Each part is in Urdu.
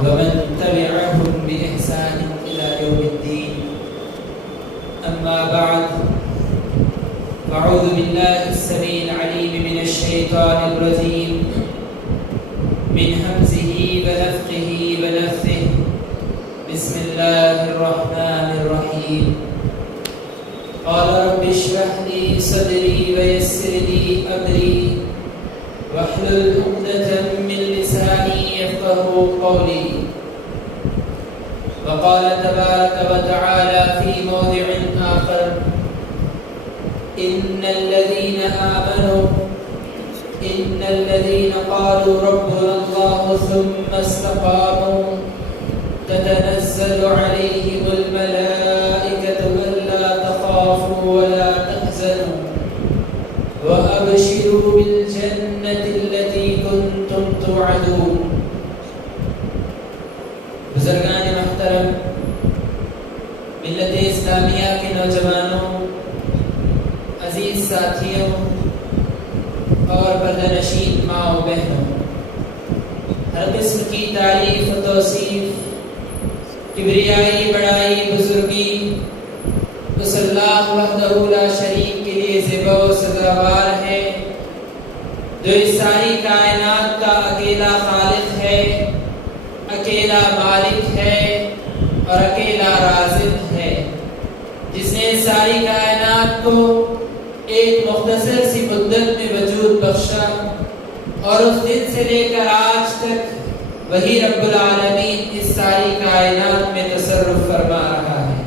ومن تبعهم بإحسان إلى يوم الدين. أما بعد، أعوذ بالله السميع العليم من الشيطان الرجيم من همزه ونفخه ونفثه. بسم الله الرحمن الرحيم. قال رب اشرح لي صدري ويسر لي أمري واحلل عقدة من لساني يفقهوا قولي. وقال تبارك وتعالى في موضع آخر: إن الذين قالوا ربنا الله ثم استقاموا تتنزل عليهم الملائكة ألا تخافوا ولا تحزنوا وأبشروا بالجنة التي كنتم توعدون. بزرگان محترم، ملت اسلامیہ کے نوجوانوں، عزیز ساتھیوں اور پردہ نشین ماں و بہنوں، ہر قسم کی تعریف و توصیف، کبریائی، بڑائی، بزرگی اس اللہ وحدہ لا شریک کے لیے زیبا و سزاوار ہے، جو اس ساری کائنات کا اکیلا خالق ہے، اکیلا مالک ہے اور اکیلا رازق ہے، جس نے ساری کائنات کو ایک مختصر سی مدت میں وجود بخشا اور اس دن سے لے کر آج تک وہی رب العالمین اس ساری کائنات میں تصرف فرما رہا ہے۔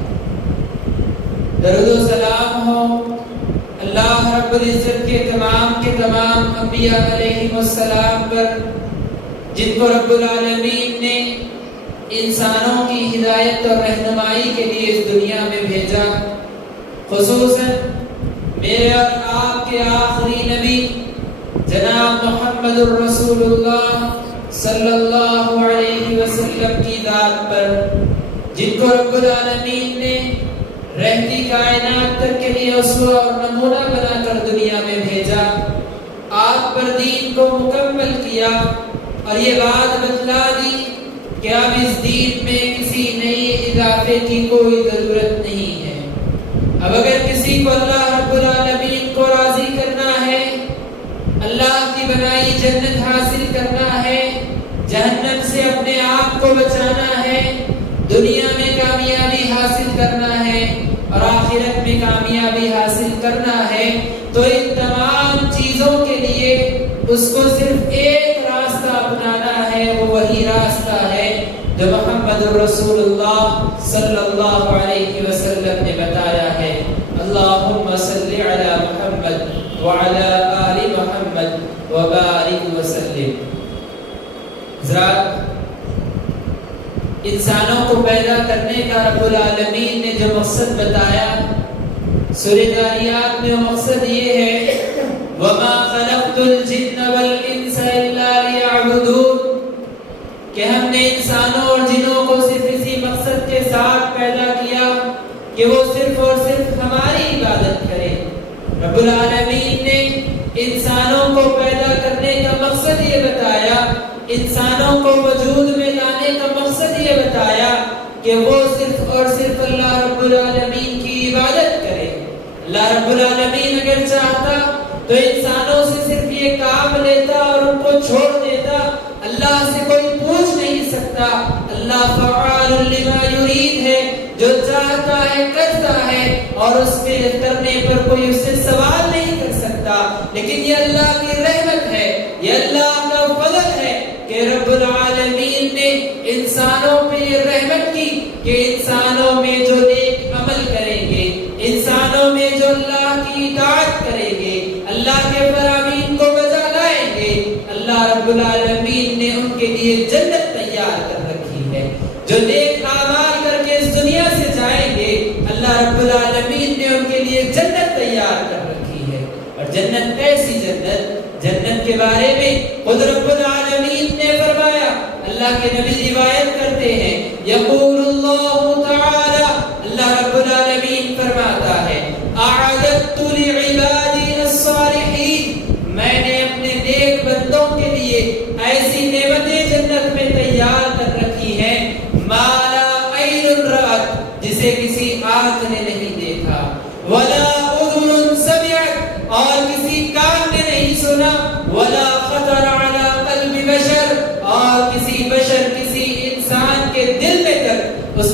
درود و سلام ہو اللہ رب العزت کے تمام انبیاء علیہم السلام پر، جن کو رب العالمین نے انسانوں کی ہدایت اور رہنمائی کے لیے اس دنیا میں بھیجا، خصوصاً میرے اور آپ کے آخری نبی جناب محمد الرسول اللہ صلی اللہ علیہ وسلم کی ذات پر، جن کو رب العالمین نے رہتی کائنات تک کے لیے اسوہ اور نمونہ بنا کر دنیا میں بھیجا، آپ پر دین کو مکمل کیا اور یہ بات بتلا دی کہ اب اس دین میں کسی نئی اضافے کی کوئی ضرورت نہیں ہے۔ اب اگر کسی کو اللہ رب العالمین کو راضی کرنا ہے، اللہ کی بنائی جنت حاصل کرنا ہے، جہنم سے اپنے آپ کو بچانا ہے، دنیا میں کامیابی حاصل کرنا ہے اور آخرت میں کامیابی حاصل کرنا ہے، تو ان تمام چیزوں کے لیے اس کو صرف ایک راستہ اپنانا ہے، وہ وہی راستہ ہے جو محمد الرسول اللہ صلی اللہ علیہ وسلم نے بتایا ہے۔ اللہم صلی علی محمد وعلی آل محمد وبارک وسلم۔ حضرات، انسانوں کو پیدا کرنے کا رب العالمین نے جو مقصد بتایا، سورہ ذاریات میں وہ مقصد یہ ہے: وَمَا خَلَقْتُ الْجِنَّ وَالْإِنسَ إِلَّا لِيَعْبُدُونَ، کہ ہم نے انسانوں اور جنوں کو صرف اسی مقصد کے ساتھ پیدا کیا کہ وہ صرف اور صرف ہماری عبادت کریں۔ رب العالمین نے انسانوں کو پیدا کرنے کا مقصد یہ بتایا، انسانوں کو وجود میں لانے کا مقصد یہ بتایا کہ وہ صرف اور صرف اللہ رب العالمین کی عبادت کرے۔ اللہ رب العالمین اگر چاہتا تو انسانوں سے صرف یہ کام لیتا اور ان کو چھوڑ دیتا، اللہ سے کوئی پوچھ نہیں سکتا۔ اللہ فعال لما یرید ہے، جو چاہتا ہے کرتا ہے اور اس کے کرنے پر کوئی اس سے سوال نہیں کر سکتا۔ لیکن یہ اللہ کی رحمت ہے، یہ اللہ کا فضل ہے کہ رب العالمین نے انسانوں پہ یہ رحمت کی کہ انسانوں میں جو نیک عمل کریں گے، انسانوں میں جو اللہ کی اطاعت کریں گے، اللہ کے فرامین کو بجا لائیں گے، اللہ رب العالمین نے ان کے لیے جنت تیار کر رکھی ہے۔ جو نیک اعمال کر کے اس دنیا سے جائیں گے، اللہ رب العالمین نے ان کے لیے جنت تیار کر رکھی ہے۔ اور جنت کیسی جنت؟ جنت کے بارے میں خود رب العالمین نے فرمایا، اللہ کے نبی روایت کرتے ہیں، یقول اللہ تعالی، اللہ رب العالمین فرماتا ہے، اعددت لعبادی الصالحین، میں نے اپنے نیک بندوں کے لیے ایسی نعمتیں جنت میں تیار کر رکھی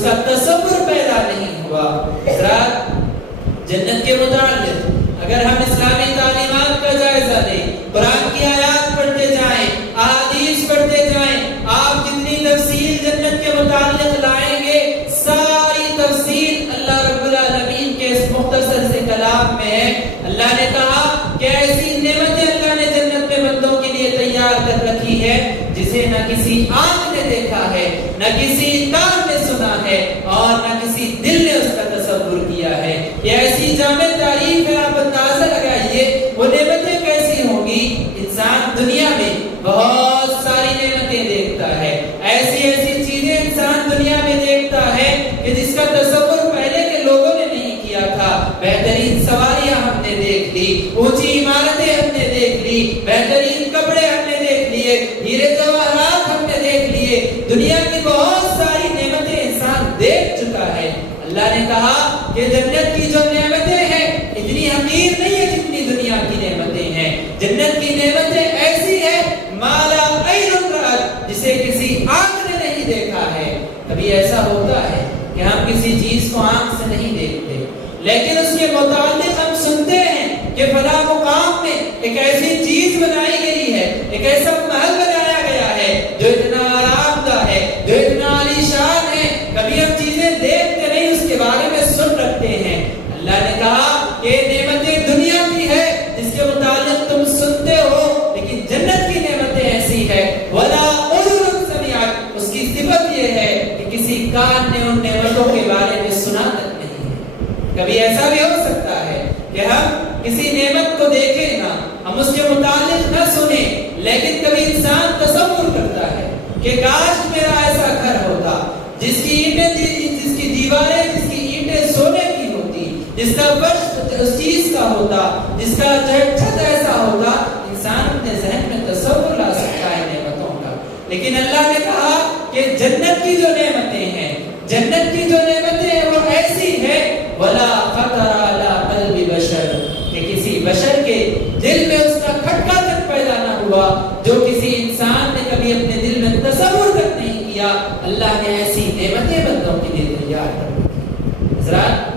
اس کا تصور پیدا نہیں ہوا۔ حضرات جنت کے متعلق اگر ہم اسلامی تعلیمات کا جائزہ لیں، قرآن کی آیات پڑھتے جائیں، احادیث پڑھتے جائیں، آپ جتنی تفصیل جنت کے متعلق لائیں گے ساری تفصیل اللہ رب العالمین کے اس مختصر سے کلام میں ہے۔ اللہ نے کہا کہ ایسی نعمتیں اللہ نے جنت میں بندوں کے لیے تیار کر رکھی ہے جسے نہ کسی آنکھ نے دیکھا ہے، نہ کسی کان نے سنا ہے، اور نہ کسی دل نے اس کا تصور کیا ہے۔ یہ ایسی جامع تعریف ہے، آپ اندازہ لگائیے وہ نعمتیں کیسی ہوں گی۔ انسان دنیا میں بہت ساری نعمتیں دیکھتا ہے، ایسی ایسی چیزیں انسان دنیا میں دیکھتا ہے کہ جس کا تصور پہلے کے لوگوں نے نہیں کیا تھا۔ بہترین سواریاں ہم نے دیکھ لی، اونچی عمارتیں ہم نے دیکھ لی، بہترین کپڑے ہم نے دیکھ لیے، ہیرے جواہرات ہم نے دیکھ لیے، دنیا کی بہت ساری نعمتیں انسان دیکھ چکا ہے۔ اللہ نے کہا کہ جنت کی جو نعمتیں ہیں اتنی حقیر نہیں ہے جتنی دنیا کی نعمتیں ہیں۔ جنت کی نعمتیں ایسی ہیں مالا عین رأت، جسے کسی آنکھ نے نہیں دیکھا ہے۔ کبھی ایسا ہوتا ہے کہ ہم کسی چیز کو آنکھ سے نہیں دیکھتے، لیکن اس کے متعلق ہم سنتے ہیں کہ فلاں مقام میں ایک ایسی چیز بنائی گئی ہے، ایک ایسا محل بنایا گیا ہے جو اتنا آرام دہ ہے، جو اتنا عالی شان ہے۔ کبھی ہم چیزیں دیکھتے نہیں، اس کے بارے میں سن رکھتے ہیں۔ اللہ نے کہا کہ نعمتیں دنیا کی ہے جس کے متعلق تم سنتے ہو، لیکن جنت کی نعمتیں ایسی ہے ولا اذن سمعت، اس کی صفت یہ ہے کہ کسی کان نے ان نعمتوں کے بارے میں سنا تک نہیں ہے۔ کبھی ایسا بھی ہو سکتا ہے کہ ہم کسی نعمت کو دیکھیں نہ، ہم اس کے متعلق نہ سنیں، لیکن کبھی انسان تصور کرتا ہے کہ کاش میرا ایسا گھر ہوتا جس کی اینٹیں، جس کی دیواریں، جس کی اینٹیں سونے کی ہوتی، جس کا فرش اس چیز کا ہوتا، جس کا چھت ایسا ہوتا۔ انسان اپنے ذہن میں تصور لا سکتا ہے نعمتوں کا، لیکن اللہ نے کہا کہ جنت کی جو نعمتیں ہیں، جنت کی جو نعمتیں ہیں وہ ایسی ہے ولا خطر علی قلب بشر، کہ کسی بشر کے دل میں اس کا کھٹکا تک پیدا نہ ہوا، جو کسی انسان نے کبھی اپنے دل میں تصور تک نہیں کیا۔ اللہ نے ایسی نعمتیں بندوں کے لیے تیار کر رکھی۔ حضرات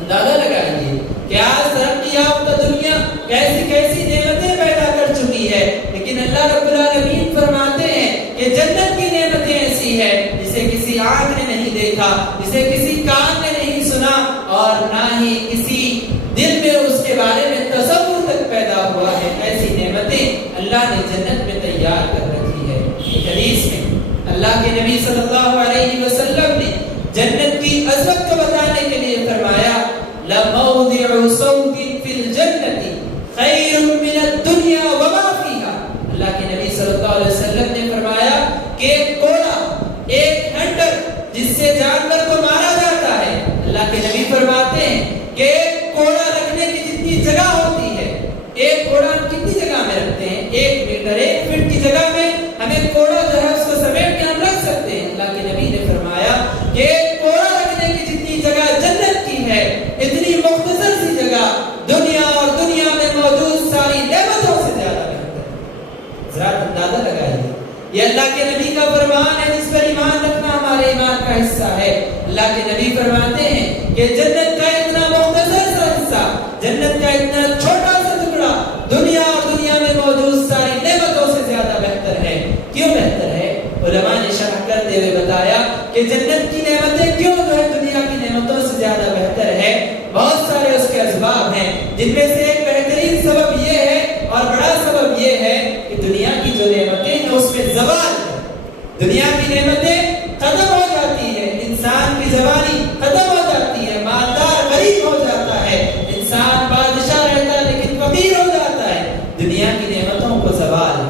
اندازہ لگائیے کہ آج ترقی یافتہ دنیا کیسی کیسی نعمتیں پیدا کر چکی ہے، لیکن اللہ رب العالمین فرماتے ہیں کہ جنت کی نعمتیں ایسی ہے جسے کسی آنکھ نے نہیں دیکھا، جسے کسی کان نے نہیں سنا، اور نہ ہی کسی دل میں اس کے بارے میں تصور تک پیدا ہوا ہے۔ ایسی نعمتیں اللہ نے جنت میں تیار کر رکھی ہے۔ ایک حدیث میں اللہ کے نبی صلی اللہ علیہ وسلم نے جنت کی عظمت کو بتانے کے لیے فرمایا لَمَوْضِعُ صَوْتٍ فِي الْجَنَّةِ خَيْرٌ مِّنَ الدُّنْيَا وَمَا فِيهَا۔ اللہ کے نبی صلی اللہ علیہ وسلم نے فرمایا کہ ایک کوڑا، ایک ہنٹر جس سے جانور کو مارا جاتا ہے، اللہ کے نبی فرماتے ہیں کہ ایک کوڑا رکھنے کی جتنی جگہ ہوتی ہے، ایک کوڑا ہم کتنی جگہ میں رکھتے ہیں؟ 1 میٹر 1 فٹ کی جگہ میں ہمیں کوڑا جو ہے اس کو سمیٹ کے ہم رکھ سکتے ہیں۔ اللہ کے نبی نے فرمایا کہ ایک کوڑا رکھنے کی جتنی جگہ جنت کی ہے، اتنی مختصر سی جگہ دنیا اور دنیا میں موجود ساری نعمتوں سے زیادہ بہتر ہے۔ ذرا اندازہ لگائیے، یہ اللہ کے نبی کا فرمان ہے جس پر ایمان رکھنا ہمارے ایمان کا حصہ ہے۔ اللہ کے نبی فرماتے ہیں کہ جنت کا اتنا مختصر سا حصہ، جنت کا اتنا چھوٹا سا ٹکڑا دنیا اور دنیا میں موجود ساری نعمتوں سے زیادہ بہتر ہے۔ کیوں بہتر ہے؟ علماء نے شرح کرتے ہوئے بتایا کہ جنت کی نعمتیں کیوں جو ہے دنیا کی نعمتوں سے زیادہ بہتر ہے۔ بہت سارے اس کے اسباب ہیں، جن میں سے ایک بہترین سبب یہ ہے اور بڑا سبب یہ ہے کہ دنیا کی جو نعمتیں ہیں اس میں زوال ہے۔ دنیا کی نعمتیں ختم ہو جاتی ہے، انسان کی جوانی ختم ہو جاتی ہے، مالدار غریب ہو جاتا ہے، انسان بادشاہ رہتا ہے لیکن فقیر ہو جاتا ہے۔ دنیا کی نعمتوں کو زوال ہے،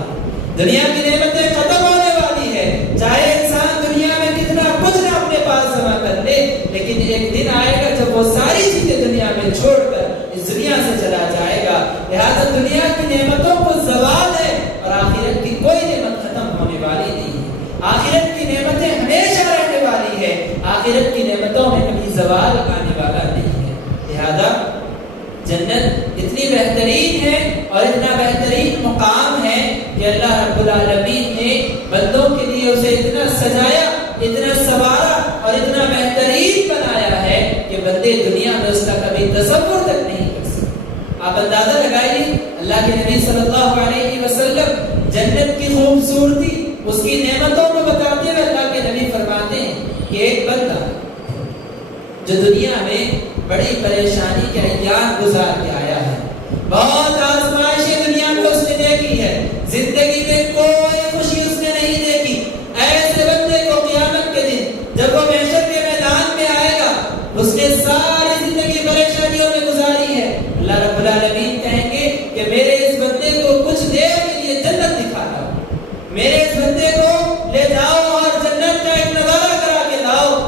دنیا کی نعمتیں ختم ہونے والی ہے، چاہے انسان دنیا میں کتنا کچھ نہ اپنے پاس جمع کر لے، لیکن ایک دن آئے گا جب وہ ساری چیزیں دنیا میں چھوڑ کر اس دنیا سے چلا جائے گا۔ لہذا دنیا کی نعمتوں کو زوال ہے، اور آخرت کی کوئی نعمت ختم ہونے والی نہیں ہے۔ آخرت کی نعمتیں ہمیشہ رہنے والی ہے، آخرت کی نعمتوں میں کبھی زوال آنے والا نہیں ہے۔ لہذا جنت اتنی بہترین ہے اور اتنا بہترین مقام ہے کہ اللہ رب العالمین نے بندوں کے لیے اسے اتنا سجایا، اتنا سنوارا اور اتنا اندازہ لگائیے اللہ کے نبی صلی اللہ علیہ وسلم جنت کی خوبصورتی، اس کی نعمتوں کو بتاتے ہوئے اللہ کے نبی فرماتے ہیں کہ ایک بندہ جو دنیا میں بڑی پریشانی کے ایام گزار کے آیا ہے، بہت آزمائشیں دنیا میں اس نے دیکھی ہے، زندگی میں کوئی خوشی اس نے نہیں دیکھی، ایسے بندے کو قیامت کے دن جب وہ محشر کے میدان میں آئے گا، اس نے ساری زندگی پریشانیوں میں گزاری ہے، اللہ رب العالمین کہیں گے کہ میرے اس بندے کو کچھ دیر کے لیے جنت دکھا دو، میرے اس بندے کو لے جاؤ اور جنت کا ایک نظارہ کرا کے لاؤ۔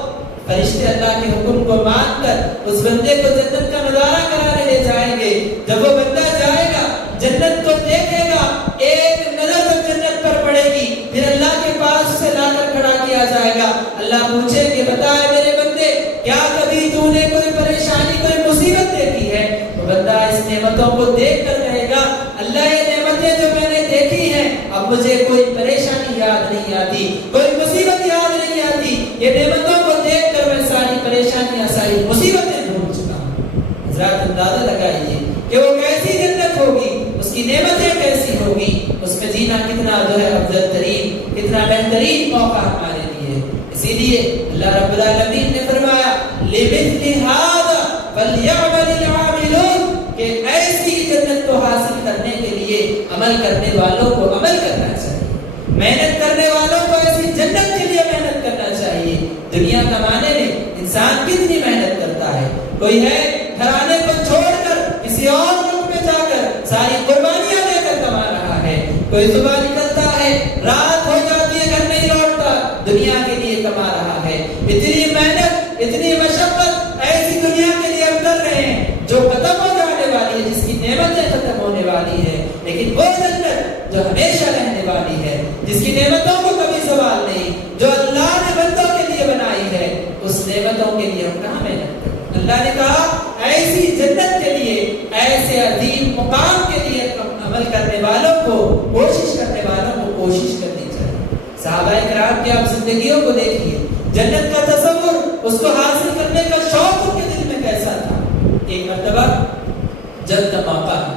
فرشتے اللہ کے حکم کو مان کر اس بندے کو جنت کا نظارہ کرانے لے جائیں گے۔ جب وہ بندہ جائے گا، جنت کو دیکھے گا، ایک نظر جب جنت پر پڑے گی، پھر اللہ کے پاس سے لا کر کھڑا کیا جائے گا۔ اللہ پوچھے کہ بتا میرے بندے، کیا کبھی تو نے کوئی پریشانی، کوئی مصیبت دیکھی ہے؟ وہ بندہ اس نعمتوں کو دیکھ کر کہے گا اللہ یہ نعمتیں جو میں نے دیکھی ہیں، اب مجھے کوئی پریشانی یاد نہیں آتی، کوئی مصیبت یاد نہیں آتی، یہ نعمتوں کو دیکھ کر میں ساری پریشانیاں، ساری مصیبتیں بھول چکا ہوں۔ حضرات اندازہ لگائیے کہ وہ کیسی جنت ہوگی، اس کی نعمتیں کیسی ہوگی، اس میں جینا کتنا جو ہے افضل ترین، کتنا بہترین موقع ہمارے لیے۔ اسی لیے اللہ رب العالمین نے فرمایا لِمِثْلِ هَذَا فَلْيَعْمَلِ الْعَامِلُونَ کہ ایسی جنت کو حاصل کرنے کے لیے عمل کرنے والوں کو عمل کرنا چاہیے، محنت کرنے والوں کو ایسی جنت کے لیے محنت کرنا چاہیے۔ دنیا کمانے میں انسان کتنی محنت کرتا ہے، کوئی ہے گھرانے کو چھوڑ کر کسی اور ملک میں جا کر ساری قربانیاں دے کر کما رہا ہے، کوئی صبح نکلتا ہے رات ہو جاتی ہے گھر نہیں لوٹتا، دنیا کے لیے کما رہا ہے۔ اتنی محنت، اتنی مشقت ایسی دنیا کے لیے ہم کر رہے ہیں جو ختم ہو جانے والی ہے، جس کی نعمتیں ختم ہونے والی ہے، لیکن وہ جنت جو ہمیشہ رہنے والی ہے، جس کی نعمتوں کو کبھی زوال نہیں، جو اللہ نے بندوں کے لیے بنائی ہے، اس نعمتوں کے لیے ہم کہاں محنت کریں؟ اللہ نے کہا ایسی جنت کے لیے، ایسے عظیم مقام کے لیے عمل کرنے والوں کو، کوشش کرنے والوں کو کوشش کرنی چاہیے۔ صحابہ کرام کی آپ زندگیوں کو دیکھیے، جنت کا تصور، اس کو حاصل کرنے کا شوق ان کے دل میں کیسا تھا۔ ایک مرتبہ جنگ کا موقع ہے،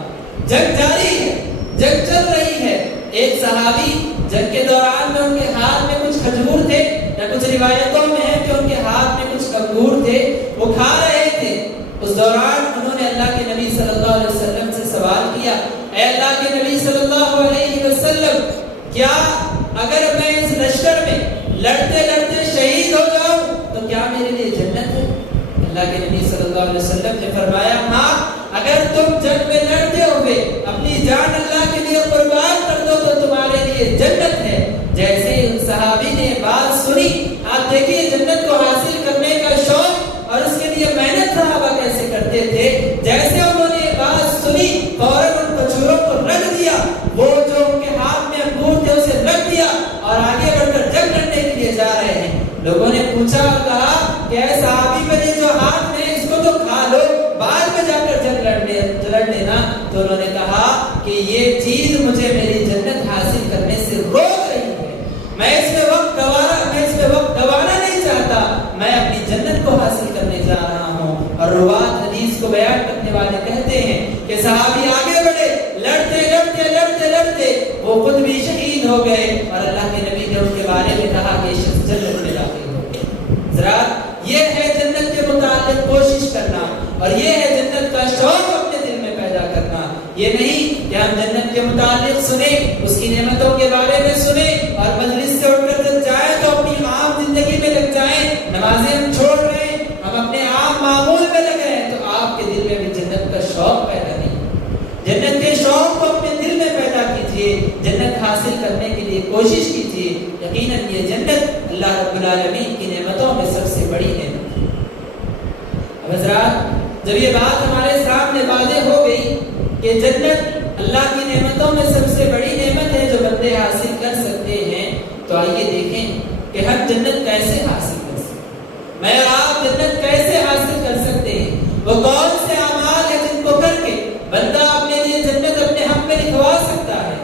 جنگ جاری ہے، جنگ چل رہی ہے، ایک صحابی جنگ کے دوران میں ان کے ہاتھ میں کچھ کھجور تھے، یا کچھ روایتوں میں ہے کہ ان کے ہاتھ میں کچھ انگور تھے، وہ کھا رہے تھے۔ اس دوران انہوں نے اللہ کے نبی صلی اللہ علیہ وسلم سے سوال کیا، اے اللہ کے نبی صلی اللہ علیہ وسلم، کیا اگر میں اس لشکر میں لڑتے لڑتے شہید ہو جاؤں تو کیا میرے لیے جنت ہے؟ اللہ کے نبی صلی اللہ علیہ وسلم نے فرمایا ہاں، اگر تم جنگ میں لڑتے ہوئے اپنی جان اللہ کے لیے قربان کر دو تو تمہارے لیے جنت ہے۔ جیسے ان صحابی نے بات سنی، آپ دیکھیے جنت کو حاصل کرنے کا شوق اور اس کے لیے محنت صحابہ کیسے کرتے تھے۔ جیسے انہوں نے بات سنی، فوراً ان کھجوروں کو رکھ دیا، وہ جو ان کے ہاتھ میں انگور تھے اسے رکھ دیا اور آگے بڑھ کر جنگ لڑنے کے لیے جا رہے ہیں۔ لوگوں نے پوچھا اور کہا کہ اے صحابی میرے جو ہاتھ میں اس کو تو کھا لو، بعد میں جا کر جنگ لڑ لینا۔ تو انہوں نے کہا کہ یہ چیز مجھے میری جنت حاصل کرنے سے روک رہی ہے، میں اس میں وقت گوانا نہیں چاہتا، میں اپنی جنت کو حاصل کرنے جا رہا ہوں۔ اور روات حدیث کو بیان کرنے والے کہتے ہیں کہ صحابی آگے بڑھے، لڑتے لڑتے لڑتے لڑتے وہ خود بھی شہید ہو گئے، اور اللہ کے نبی نے ان کے بارے میں کہا کہ شخص جنت میں داخل ہو گئے۔ ذرا یہ ہے جنت کے متعلق کوشش کرنا، اور یہ ہے جنت کا شوق اپنے دل میں پیدا کرنا۔ یہ نہیں کہ ہم جنت کے متعلق سنیں، اس کی نعمتوں کے بارے میں سنیں اور مجلس سے اٹھ کر جب جائیں تو اپنی عام زندگی میں لگ جائیں، نمازیں ہم چھوڑ رہے ہیں، ہم اپنے عام معمول میں لگ رہے ہیں، تو آپ کے دل میں بھی جنت کا شوق پیدا نہیں۔ جنت کے شوق کو اپنے دل میں پیدا کیجیے، جنت حاصل کرنے کے لیے کوشش کیجیے۔ یقیناً یہ جنت اللہ رب العالمین کی نعمتوں میں سب سے بڑی نعمت ہے۔ اب حضرات جب یہ بات ہمارے سامنے واضح ہو گئی کہ جنت اللہ کی نعمتوں میں سب سے بڑی نعمت ہے جو بندے حاصل کر سکتے ہیں، تو آئیے دیکھیں کہ ہم جنت کیسے حاصل کر سکتے ہیں، میں اور آپ جنت کیسے حاصل کر سکتے ہیں، وہ کون سے اعمال ہیں جن کو کر کے بندہ اپنے لیے جنت اپنے حق میں لکھوا سکتا ہے۔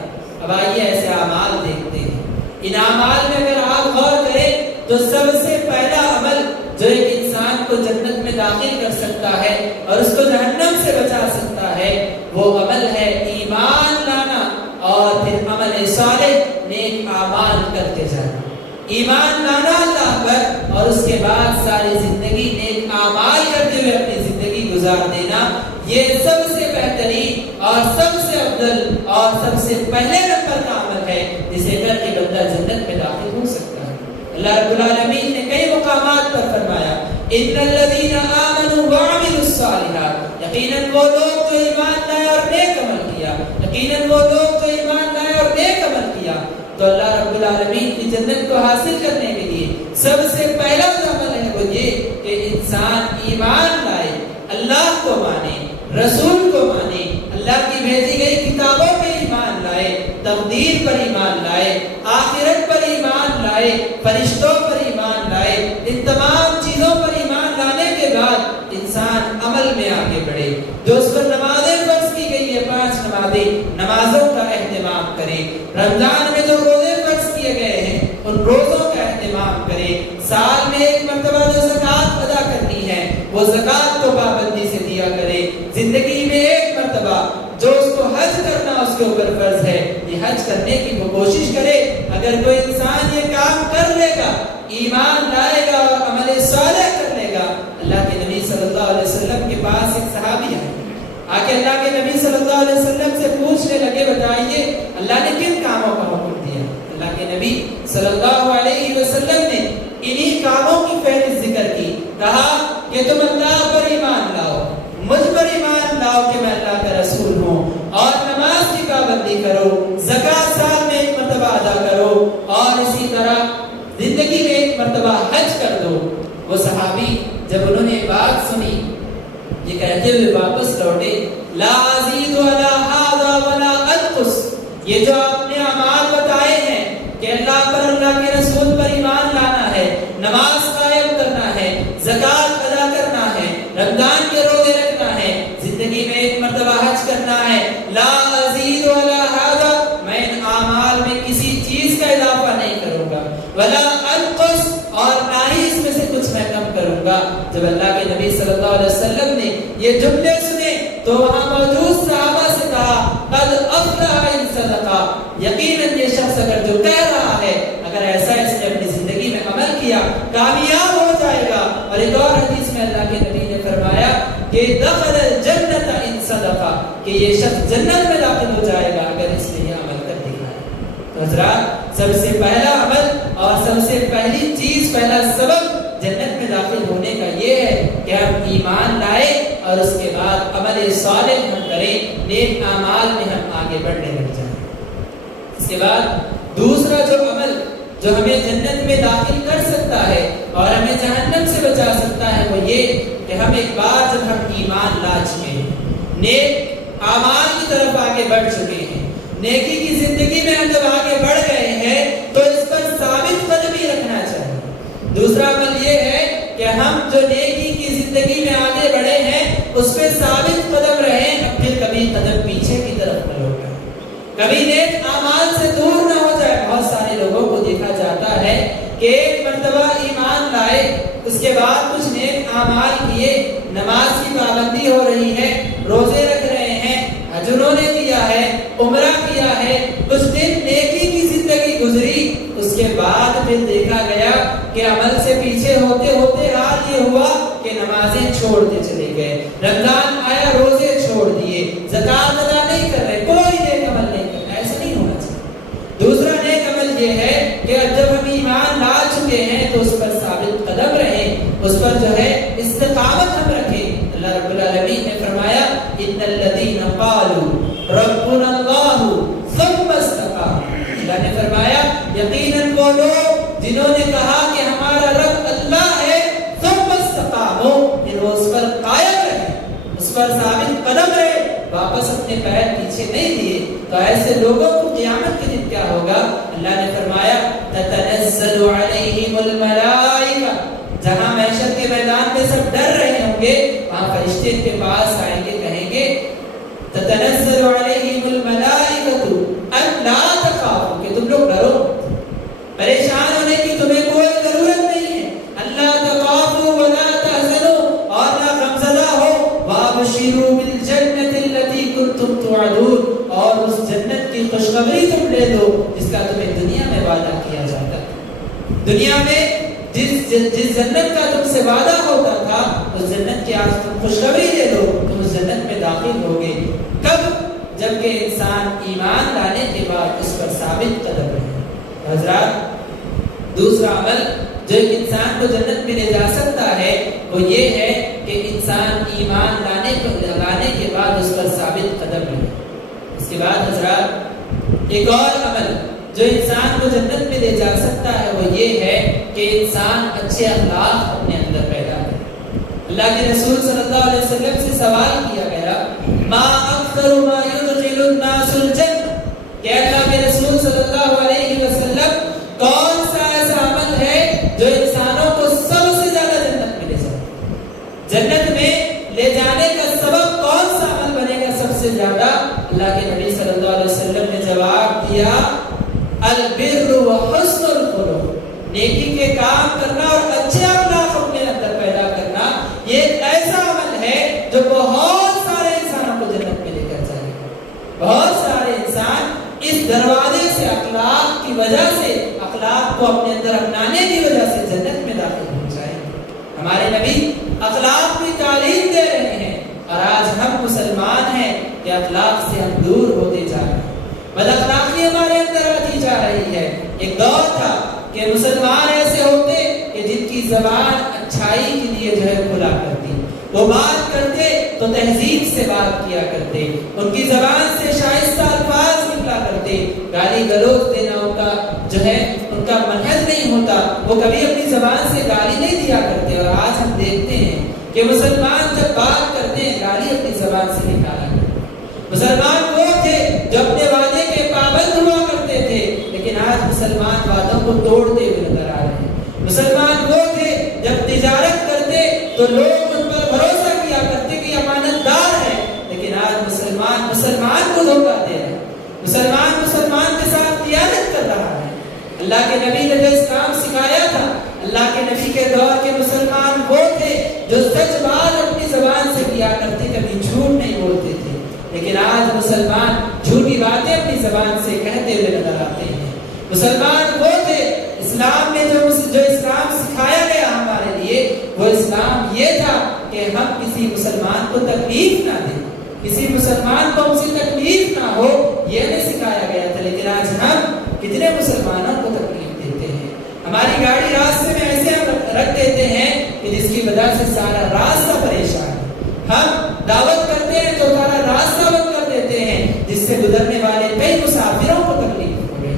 اب آئیے ایسے اعمال دیکھتے ہیں۔ ان اعمال میں اگر آپ غور کریں تو سب سے پہلا عمل جو ایک انسان کو جنت میں داخل کر سکتا ہے اور اس کو جہنم سے بچا سکتا ہے، وہ عمل ہے ایمان لانا اور پھر عمل صالح نیک اعمال کرتے جانا. ایمان لانا اللہ پر اور اس کے بعد ساری زندگی نیک اعمال کرتے ہوئے اپنی زندگی گزار دینا، یہ سب سے بہترین اور سب سے افضل اور سب سے پہلے نمبر کا عمل ہے جسے کر کے بندہ جنت میں داخل ہو سکتا ہے. اللہ رب العالمین نے کئی مقامات پر فرمایا ان الذین آمنوا وعملوا الصالحات، یقیناً وہ لوگ جو ایمان لائے اور نیک عمل کیا، یقیناً وہ لوگ جو ایمان لائے اور نیک عمل کیا. تو اللہ رب العالمین کی جنت کو حاصل کرنے کے لیے سب سے پہلا جو عمل ہے وہ یہ کہ انسان ایمان لائے، اللہ کو مانے، رسول کو مانے، اللہ کی بھیجی گئی کتابوں پہ ایمان لائے، تقدیر پر ایمان لائے، آخرت پر ایمان لائے، فرشتوں پر ایمان لائے. ان تمام چیزوں پر ایمان لانے کے بعد انسان عمل میں آگے بڑھے. جو اس پر نمازیں فرض کی گئی ہے 5 نمازیں، نمازوں کا اہتمام کرے. رمضان میں جو روزے فرض کیے گئے ہیں ان روزوں کا اہتمام کرے. سال میں ایک مرتبہ جو زکوٰۃ ادا کرنی ہے وہ زکوٰۃ کو پابندی سے دیا کرے. زندگی میں ایک مرتبہ جو اس کو حج کرنا اس کے اوپر فرض ہے، یہ حج کرنے کی وہ کوشش کرے. اگر کوئی انسان یہ کام کر لے گا، ایمان لائے گا اور عمل صالح کر لے گا، اللہ کے نبی صلی اللہ علیہ وسلم کے پاس ایک صحابی ہے، آ کے اللہ کے نبی صلی اللہ علیہ وسلم سے پوچھنے لگے بتائیے اللہ نے کن کاموں کا حکم دیا؟ اللہ کے نبی صلی اللہ علیہ وسلم نے انہی کاموں کی فہرست ذکر کی. کہا کہ تم اللہ پر ایمان لاؤ، مجھ پر ایمان لاؤ کہ میں اللہ کا رسول ہوں، اور نماز کی پابندی کرو، زکوٰۃ سال میں ایک مرتبہ ادا کرو، اور اسی طرح زندگی میں ایک مرتبہ حج کر دو. وہ صحابی جب انہوں نے بات سنی یہ کہتے ہوئے واپس لوٹے لا ازید ولا ھذا ولا انقص، یہ جو آپ نے اعمال بتائے ہیں کہ اللہ پر، اللہ کے رسول پر ایمان لانا ہے، نماز قائم کرنا ہے، زکوٰۃ ادا کرنا ہے، رمضان کے روزے رکھنا ہے، زندگی میں ایک مرتبہ حج کرنا ہے، لا ازید ولا ھذا، میں ان اعمال میں کسی چیز کا اضافہ نہیں کروں گا، ولا انقص، اور نہ ہی اس میں سے کچھ میں کم کروں گا. جب اللہ کے نبی صلی اللہ علیہ وسلم نے یہ جملے سنے تو وہاں موجود صحابہ سے کہا قد افلح ان صدقہ، یقیناً یہ شخص اگر جو کہہ رہا ہے اگر ایسا اس نے اپنی زندگی میں عمل کیا کامیاب ہو جائے گا. اور ایک اور حدیث میں اللہ کے نبی نے فرمایا کہ دخل الجنت ان صدقہ، کہ یہ شخص جنت میں داخل ہو جائے گا اگر اس نے یہ عمل کر دکھایا. تو حضرات سب سے پہلا عمل اور سب سے پہلی چیز، پہلا سبب جنت میں داخل ہونے کا یہ ہے کہ ہم ایمان لائے اور اس کے بعد عمل صالح ہم کریں، نیک اعمال میں ہم آگے بڑھنے لگ جائیں. اس کے بعد دوسرا جو عمل جو ہمیں جنت میں داخل کر سکتا ہے اور ہمیں جہنم سے بچا سکتا ہے وہ یہ کہ ہم ایک بار جب ہم ایمان لا چکے ہیں، نیک اعمال کی طرف آگے بڑھ چکے ہیں، نیکی کی زندگی میں ہم جب آگے بڑھ گئے ہیں تو اس پر ثابت قدمی رکھنا چاہیے. دوسرا عمل یہ ہے کہ ہم جو نیکی کی زندگی میں آگے بڑھے ہیں اس پہ ثابت قدم رہیں، پھر کبھی قدم پیچھے کی طرف نہ لوٹیں، کبھی نیک اعمال سے دور نہ ہو جائے. بہت سارے لوگوں کو دیکھا جاتا ہے کہ ایک مرتبہ ایمان لائے، اس کے بعد کچھ نیک اعمال کیے، نماز کی پابندی ہو رہی ہے، روزے رکھ رہے ہیں، حج انہوں نے کیا ہے، عمرہ کیا ہے، کچھ دن نیکی کی زندگی گزری، اس کے بعد پھر دیکھا گیا کہ عمل سے پیچھے ہوتے ہوتے حال یہ ہوا کہ نمازیں چھوڑتے چلے گئے، رمضان آیا روزے چھوڑ دیے، زکوٰۃ ادا نہیں کر رہے، کوئی نیک عمل نہیں کر رہا. ایسا نہیں ہونا چاہیے. دوسرا نیک عمل یہ ہے کہ جب ہم ایمان لا چکے ہیں تو اس پر ثابت قدم رہیں، اس پر جو ہے استقامت ہم رکھیں. اللہ رب العالمین نے فرمایا ان الذین قالوا ربنا اللہ ثم استقاموا، اللہ نے فرمایا یقیناً وہ لوگ جنہوں نے کہا کہ ہمارا رب اللہ ہے، ثم استقاموا، پھر وہ اس پر قائم رہے، اس پر ثابت قدم رہے، واپس اپنے پیر پیچھے نہیں دیے. تو ایسے لوگوں کو قیامت کے دن کیا ہوگا؟ اللہ نے فرمایا تتنزل علیہم الملائکہ، جہاں محشر کے میدان میں سب ڈر رہے ہوں گے وہاں فرشتے ان کے پاس آئیں گے، کہیں گے تتنزل علیہم الملائکۃ ان لا تخافوا، کہ تم لوگ ڈرو، پریشان ہونے کی تمہیں کوئی ضرورت نہیں ہے، اللہ تخافوا ولا تحزنوا، اور نہ غمزدہ ہو، وابشروا بالجنۃ التي کنتم خوشخبری تم لے لو جس کا تمہیں دنیا میں وعدہ کیا جاتا ہے۔ دنیا میں جس جنت کا تم سے وعدہ ہوتا تھا اس جنت کی آج تم خوشخبری لے لو، تم اس جنت میں داخل ہوگے۔ کب؟ جبکہ انسان ایمان لانے کے بعد اس پر ثابت قدم رہے۔ حضرات، دوسرا عمل جو ایک انسان کو جنت میں لے جا سکتا ہے وہ یہ ہے کہ انسان ایمان لانے کے بعد اس پر ثابت قدم رہے۔ اس کے بعد حضرات ایک اور عمل جو انسان کو جنت میں لے جا سکتا ہے وہ یہ ہے کہ انسان اچھے اخلاق اپنے اندر پیدا کرے۔ اللہ کے رسول صلی اللہ علیہ وسلم سے سوال کیا گیا، ما اکثر ما يدخل الناس الجنہ، کہ اللہ کے رسول صلی اللہ علیہ وسلم کون سا ایسا عمل ہے جو انسانوں کو سب سے زیادہ جنت میں لے جائے؟ جنت میں لے جانے کا سبب کون سا عمل بنے گا سب سے زیادہ؟ اللہ کے نبی صلی اللہ علیہ وسلم نے جواب دیا، البر وحسن الخلق، نیکی کے کام کرنا اور اچھے اخلاق اپنے اندر پیدا کرنا، یہ ایک ایسا عمل ہے جو بہت سارے انسانوں کو جنت میں لے کر جائے گا۔ بہت سارے انسان اس دروازے سے اخلاق کی وجہ سے، اخلاق کو اپنے اندر اپنانے کی وجہ سے جنت میں داخل ہو جائیں گے۔ ہمارے نبی اخلاق کی تعلیم دے رہے ہیں اور آج ہم مسلمان ہیں کہ اخلاق سے ہم دور ہوتے جا رہے ہیں، بد اخلاقی ہمارے اندر آتی جا رہی ہے۔ ایک دور تھا کہ مسلمان ایسے ہوتے کہ جن کی زبان اچھائی کے لیے جو ہے کھلا کرتی، وہ بات کرتے تو تہذیب سے بات کیا کرتے، ان کی زبان سے شائستہ الفاظ نکلا کرتے، گالی گلوچ دینا ان کا جو ہے ان کا منہج نہیں ہوتا، وہ کبھی اپنی زبان سے گالی نہیں دیا کرتے۔ اور آج ہم دیکھتے ہیں کہ مسلمان جب بات کرتے ہیں گالی اپنی زبان سے نکالا کرتے۔ مسلمان وہ تھے جو اپنے وعدے کے پابند ہوا کرتے تھے، لیکن آج مسلمان وعدوں کو توڑتے ہوئے نظر آ رہے ہیں۔ مسلمان وہ تھے جب تجارت کرتے تو لوگ ان پر بھروسہ کیا کرتے کہ امانت دار ہے، لیکن آج مسلمان کو دھوکہ دے رہا ہے، مسلمان کے ساتھ خیانت کر رہا ہے۔ اللہ کے نبی نے جو اسلام سکھایا تھا، اللہ کے نبی کے دور کے مسلمان وہ تھے جو سچ بات اپنی زبان سے کیا کرتے، کبھی جھوٹ نہیں بولتے تھے، لیکن آج مسلمان جھوٹی باتیں اپنی زبان سے کہتے ہوئے نظر آتے ہیں۔ مسلمان وہ تھے، اسلام میں جو اسلام سکھایا گیا ہمارے لیے وہ اسلام یہ تھا کہ ہم کسی مسلمان کو تکلیف نہ دیں، کسی مسلمان کو ہم سے تکلیف نہ ہو، یہ ہمیں سکھایا گیا تھا۔ لیکن آج ہم کتنے مسلمانوں کو تکلیف دیتے ہیں، ہماری گاڑی راستے میں ایسے ہم رکھ دیتے ہیں کہ جس کی وجہ سے سارا راستہ پریشان ہے، ہم دعوت کرتے ہیں تو سارا راستہ بند کر دیتے ہیں، جس سے گزرنے والے کئی مسافروں کو تکلیف ہو گئی۔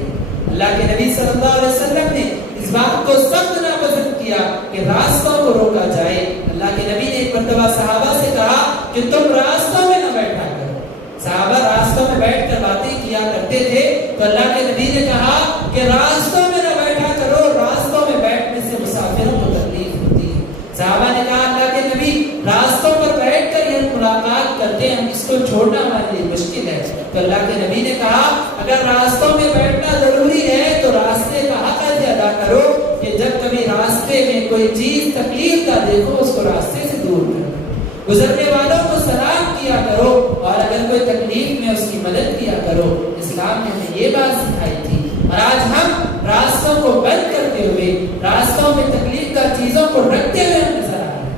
اللہ کے نبی صلی اللہ علیہ وسلم نے اس بات کو سخت ناپسند کیا کہ راستوں کو روکا جائے۔ اللہ کے نبی نے ایک مرتبہ صحابہ سے کہا کہ تم راستوں میں نہ بیٹھا کرو۔ صحابہ راستوں میں بیٹھ کر باتیں کیا کرتے تھے تو اللہ کے نبی نے کہا کہ راستوں میں نہ بیٹھا کرو، راستوں میں بیٹھنے سے مسافروں کو تکلیف ہوتی ہے۔ صحابہ نے کہا اللہ کے نبی راستوں پر بیٹھ کر یہ ملاقات کرتے ہیں، ہم اس کو چھوڑنا ہمارے لیے مشکل ہے۔ تو اللہ کے نبی نے کہا اگر راستوں میں بیٹھنا ضروری ہے تو راستے کا حق ادا کرو، کہ جب کبھی راستے میں کوئی چیز تکلیف کا دیکھو اس کو راستے سے دور کرو، گزرنے والوں کو سلام کیا کرو، اور اگر کوئی تکلیف میں اس کی مدد کیا کرو۔ اسلام نے ہمیں یہ بات سکھائی تھی، اور آج ہم راستوں کو بند کرتے ہوئے، راستوں میں تکلیف کا چیزوں کو رکھتے ہوئے ہم نظر آ رہے ہیں۔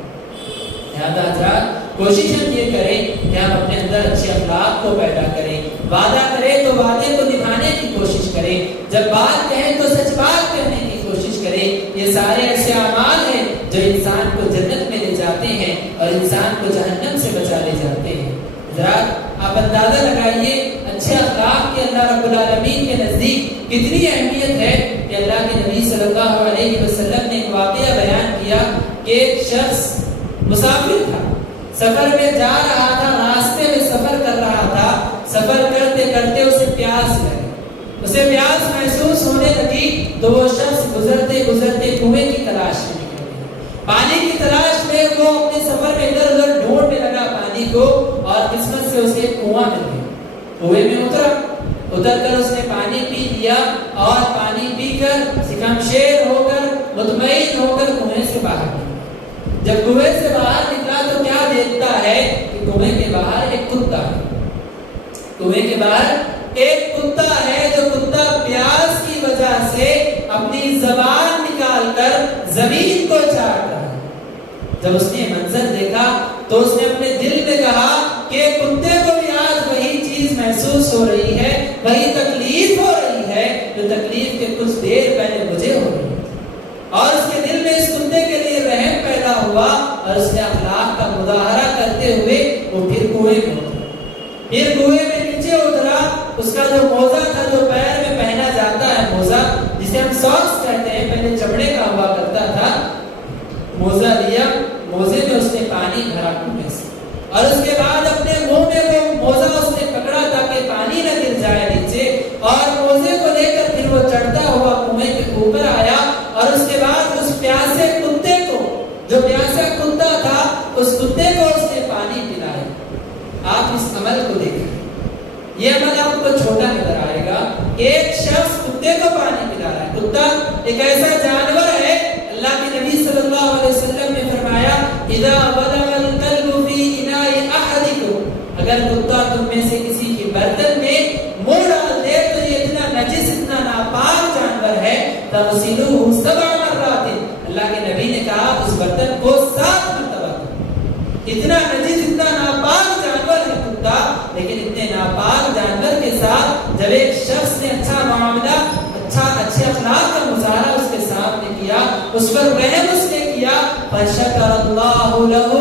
لہذا حضرات کوشش ہم یہ کریں کہ ہم اپنے اندر اچھے اخلاق کو پیدا کریں، وعدہ کریں تو وعدے کو نبھانے کی کوشش کریں، جب بات کہیں تو سچ بات کہنے کی کوشش کریں۔ یہ سارے ایسے اعمال ہیں جو انسان کو جنت میں لے جاتے ہیں اور انسان کو جہنم سے بچا لے جاتے ہیں۔ حضرات آپ اندازہ لگائیے اچھے اخلاق کے اللہ رب العالمین کے نزدیک کتنی اہمیت ہے کہ اللہ کے نبی صلی اللہ علیہ وسلم نے ایک واقعہ بیان کیا کہ ایک شخص مسافر تھا، سفر میں جا رہا تھا، راستے میں سفر کر رہا تھا، سفر کرتے کرتے اسے پیاس لگی، اسے پیاس محسوس ہونے لگی تو وہ شخص گزرتے گزرتے کنویں کی تلاش میں نکل گیا۔ پانی کی تلاش میں وہ اپنے سفر میں ادھر ادھر ڈھونڈنے لگا پانی کو، اور قسمت سے اسے ایک کنواں مل گیا۔ کنویں میں اتر کر اس نے پانی پی لیا، اور پانی پی کر شمشیر ہو کر مطمئن ہو کر کنویں سے باہر نکلا۔ جب کنویں سے باہر نکلا تو کیا دیکھتا ہے کہ کنویں کے باہر ایک کتا ہے، کنویں کے باہر ایک کتا ہے اپنی زبان نکال کر زمین کو چاٹ رہا ہے۔ جب اس نے منظر دیکھا تو اس نے اپنے دل میں کہا کہ کتے کو بھی آج وہی چیز محسوس ہو رہی ہے، وہی تکلیف ہو رہی ہے جو تکلیف کے کچھ دیر پہلے مجھے ہو رہی ہے۔ اور اس کے دل میں اس کتے کے لیے رحم پیدا ہوا اور اس نے اخلاق کا مظاہرہ کرتے ہوئے وہ پھر کنویں میں اترا۔ پھر کنویں میں نیچے اترا، اس کا جو موزہ تھا جو پیر میں پہنا جاتا ہے، موزہ جسے ہم ساکس کہتے ہیں، پہلے چمڑے کا ہوا کرتا تھا، موزہ لیا، موزے میں اس نے پانی بھرا کنویں سے، اور اس کے بعد اپنے منہ میں وہ موزہ اس نے پکڑا تاکہ پانی نہ گر جائے نیچے، اور موزے کو لے کر پھر وہ چڑھتا ہوا کنویں کے اوپر آیا، اور اس کے بعد اس پیاسے کتے کو، جو پیاسا کتا تھا، اس کتے کو اس نے پانی پلایا۔ آپ اس عمل کو دیکھیں، یہ عمل آپ کو چھوٹا نظر آئے گا، ایک شخص کتے کو پانی پلا رہا ہے۔ کتا ایک ایسا جانور ہے، اللہ کے نبی صلی اللہ علیہ وسلم نے فرمایا اذا ولغ الكلب في اناء احدكم، اگر کتا تم میں سے کسی کے برتن میں منہ ڈال دے تو یہ اتنا نجس، اتنا ناپاک جانور ہے، تغسلوه 7 مرات، اللہ کے نبی نے کہا اس برتن کو 7 مرتبہ، اتنا نجس، اتنا ناپاک جانور ہے کتا، لیکن اتنے ناپاک جانور کے ساتھ جب ایک شخص نے اچھا معاملہ، اچھے اخلاق کا مظاہرہ اس کے سامنے کیا، اس پر رحم اس نے کیا، فشکر اللہ لہ،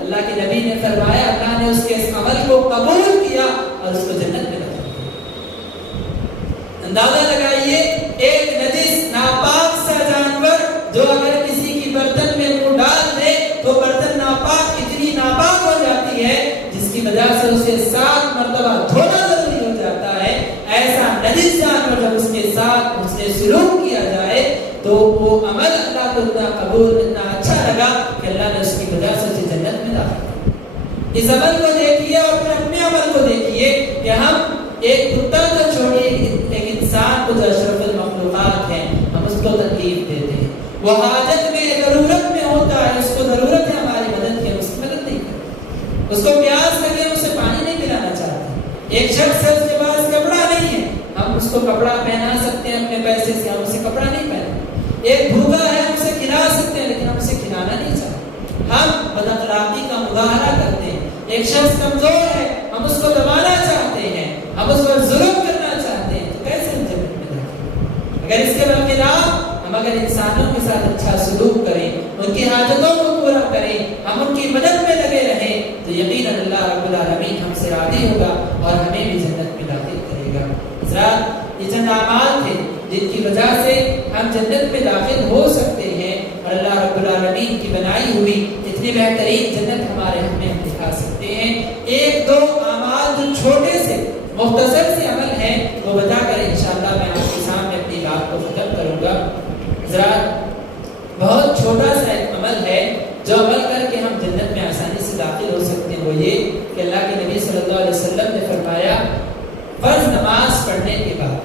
اللہ کے نبی نے فرمایا اللہ نے اس کے اس عمل کو قبول کیا اور اس کو جنت میں داخل کیا۔ اندازہ لگائیے، ایک نجس ناپاک سا جانور جو اگر کسی کی برتن میں منہ ڈال دے تو برتن ناپاک، اتنی ناپاک ہو جاتی ہے جس کی وجہ سے اسے 7 مرتبہ دھونا ضروری ہو جاتا ہے، ایسا نجس جانور جب اس کے ساتھ اس نے سلوک کیا جائے تو وہ عمل اللہ کو اتنا قبول، اتنا اچھا لگا کہ اللہ نے اس کی وجہ سے اسے جنت میں داخل کیا۔ اس عمل کو دیکھیے اور پھر اپنے عمل کو دیکھیے کہ ہم ایک کتا تو چھوڑیے، ایک انسان کو جو اشرف المخلوقات ہے، ہم اس کو تکلیف دیتے ہیں، وہ حاجت میں، ضرورت میں ہوتا ہے، اس کو ضرورت ہے ہماری مدد کی، ہم اس کی مدد نہیں کرتے، اس کو پیاس لگے ہم اسے پانی نہیں پلانا چاہتے۔ ایک شخص ہے، اس کے پاس کپڑا نہیں ہے، ہم اس کو کپڑا پہنا سکتے ہیں اپنے پیسے سے، ہم اسے کپڑا نہیں پہنا۔ ایک بھوکا ہے، ہم اسے کھلا سکتے ہیں لیکن ہم اسے کھلانا نہیں چاہتے، ہم بد اخلاقی کا مظاہرہ کرتے ہیں۔ ایک شخص کمزور ہے، ہم اس کو دبانا چاہتے ہیں، ہم اس پر ظلم کرنا چاہتے ہیں، تو کیسے ہم جنت میں جائیں گے؟ اگر اس کے برخلاف ہم اگر انسانوں کے ساتھ اچھا سلوک کریں، ان کی حاجتوں کو پورا کریں، ہم ان کی مدد میں لگے رہیں، تو یقیناً اللہ رب العالمین ہم سے راضی ہوگا اور ہمیں بھی جنت میں داخل کرے گا۔ حضرات، یہ چند اعمال تھے جن کی وجہ سے ہم جنت میں داخل ہو سکتے ہیں، اور اللہ رب العالمین کی بنائی ہوئی اتنی بہترین جنت ہمارے ہم میں ہم دکھا سکتے ہیں۔ ایک دو اعمال جو چھوٹے سے مختصر سے عمل ہیں وہ بتا کر انشاءاللہ میں آپ کے سامنے اپنی بات کو ختم کروں گا۔ حضرات، بہت چھوٹا سا ایک عمل ہے جو عمل کر کے ہم جنت میں آسانی سے داخل ہو سکتے ہیں، وہ یہ کہ اللہ کے نبی صلی اللہ علیہ وسلم نے فرمایا فرض نماز پڑھنے کے بعد،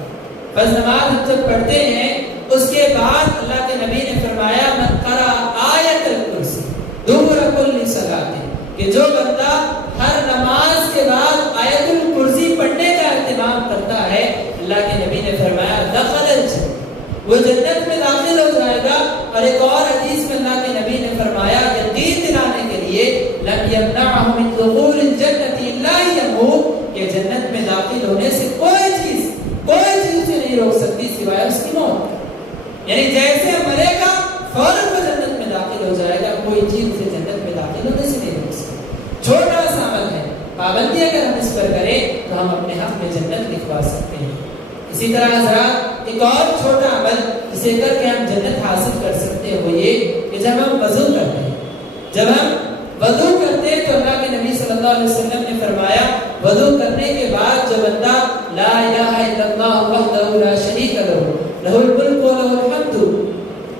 فرض نماز ہم جب پڑھتے ہیں اس کے بعد اللہ کے نبی نے فرمایا من قرأ آیت الکرسی دبر کل صلاۃ، کہ جو بندہ ہر نماز کے بعد آیت الکرسی پڑھنے کا اہتمام کرتا ہے، اللہ کے نبی نے فرمایا دخل الجنہ، وہ جنت میں داخل ہو جائے گا۔ اور ایک اور حدیث میں اللہ کے نبی نے فرمایا یقین دلانے کے لیے لم یمنعہ من دخول الجنۃ الا یموت، کہ جنت میں داخل ہونے سے کوئی چیز اسے نہیں روک سکتی سوائے اس کی موت، یعنی جیسے مرے گا فوراً وہ جنت میں داخل ہو جائے گا، کوئی چیز اسے جنت میں داخل ہونے سے نہیں روک سکتی۔ چھوٹا سا عمل ہے، پابندی اگر ہم اس پر کریں تو ہم اپنے حق میں جنت لکھوا سکتے ہیں۔ اسی طرح حضرات، ایک اور چھوٹا عمل جسے کر کے ہم جنت حاصل کر سکتے ہیں وہ یہ کہ جب ہم وضو کرتے ہیں، جب ہم وضو کرتے ہیں تو اللہ کے نبی صلی اللہ علیہ وسلم نے فرمایا وضو کرنے کے بعد جو بندہ لا الہ الا اللہ وحدہ لا شریک لہ لہ الملک و لہ الحمد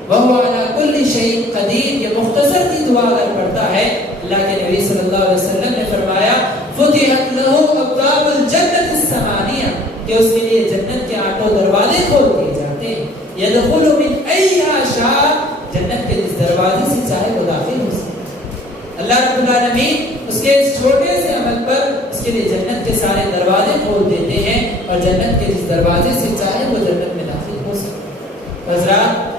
وهو على كل شيء قدیر، یہ مختصر سی دعا اگر پڑھتا ہے، اللہ کے نبی صلی اللہ علیہ وسلم نے فرمایا فتحت له ابواب الجنۃ الثمانیہ، کہ اس کے لیے جنت کے 8 دروازے کھول دیے جاتے ہیں، یدخل من ایہا شاء، جنت کے جس دروازے سے چاہے وہ داخل ہو سکتا ہے۔ اللہ رب العالمین اس کے اس چھوٹے سے عمل پر اس کے لیے جنت کے سارے دروازے کھول دیتے ہیں، اور جنت کے جس دروازے سے چاہے وہ جنت میں داخل ہو سکتا ہے۔ حضرات،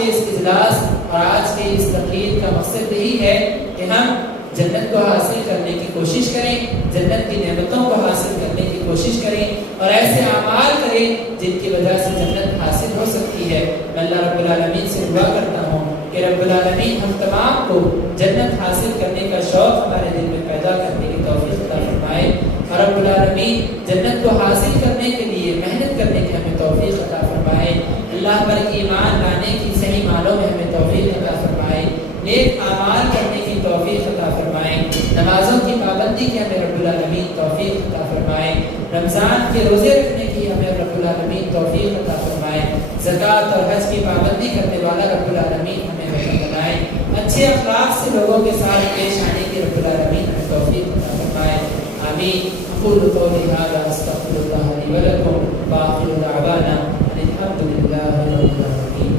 کے اس اجلاس اور آج کے اس تقریر کا مقصد یہی ہے کہ ہم جنت کو حاصل کرنے کی کوشش کریں، جنت کی نعمتوں کو حاصل کرنے کی کوشش کریں اور ایسے اعمال کریں جن کی وجہ سے جنت حاصل ہو سکتی ہے۔ میں اللہ رب العالمین سے دعا کرتا ہوں کہ رب العالمین ہم تمام کو جنت حاصل کرنے کا شوق ہمارے دل میں پیدا کرنے کی توفیق عطا فرمائے، اور رب العالمین جنت کو حاصل کرنے کے لیے محنت کرنے کی ہمیں توفیق عطا فرمائے، اللہ پر ایمان لانے کی صحیح معنوں میں ہمیں توفیق عطا فرمائے، نیک اعمال کرنے کی توفیق عطا فرمائے، نمازوں کی پابندی کی ہمیں رب العالمین توفیق عطا فرمائے، رمضان کے روزے رکھنے کی ہمیں رب العالمین توفیق عطا فرمائے، زکوٰۃ اور حج کی پابندی کرنے والا رب العالمین ہمیں وطن بنائے، اچھے اخلاق سے لوگوں کے ساتھ پیش آنے کی رب العالمین ہمیں توفیق عطا فرمائے، آمین۔ اقول قولی ھذا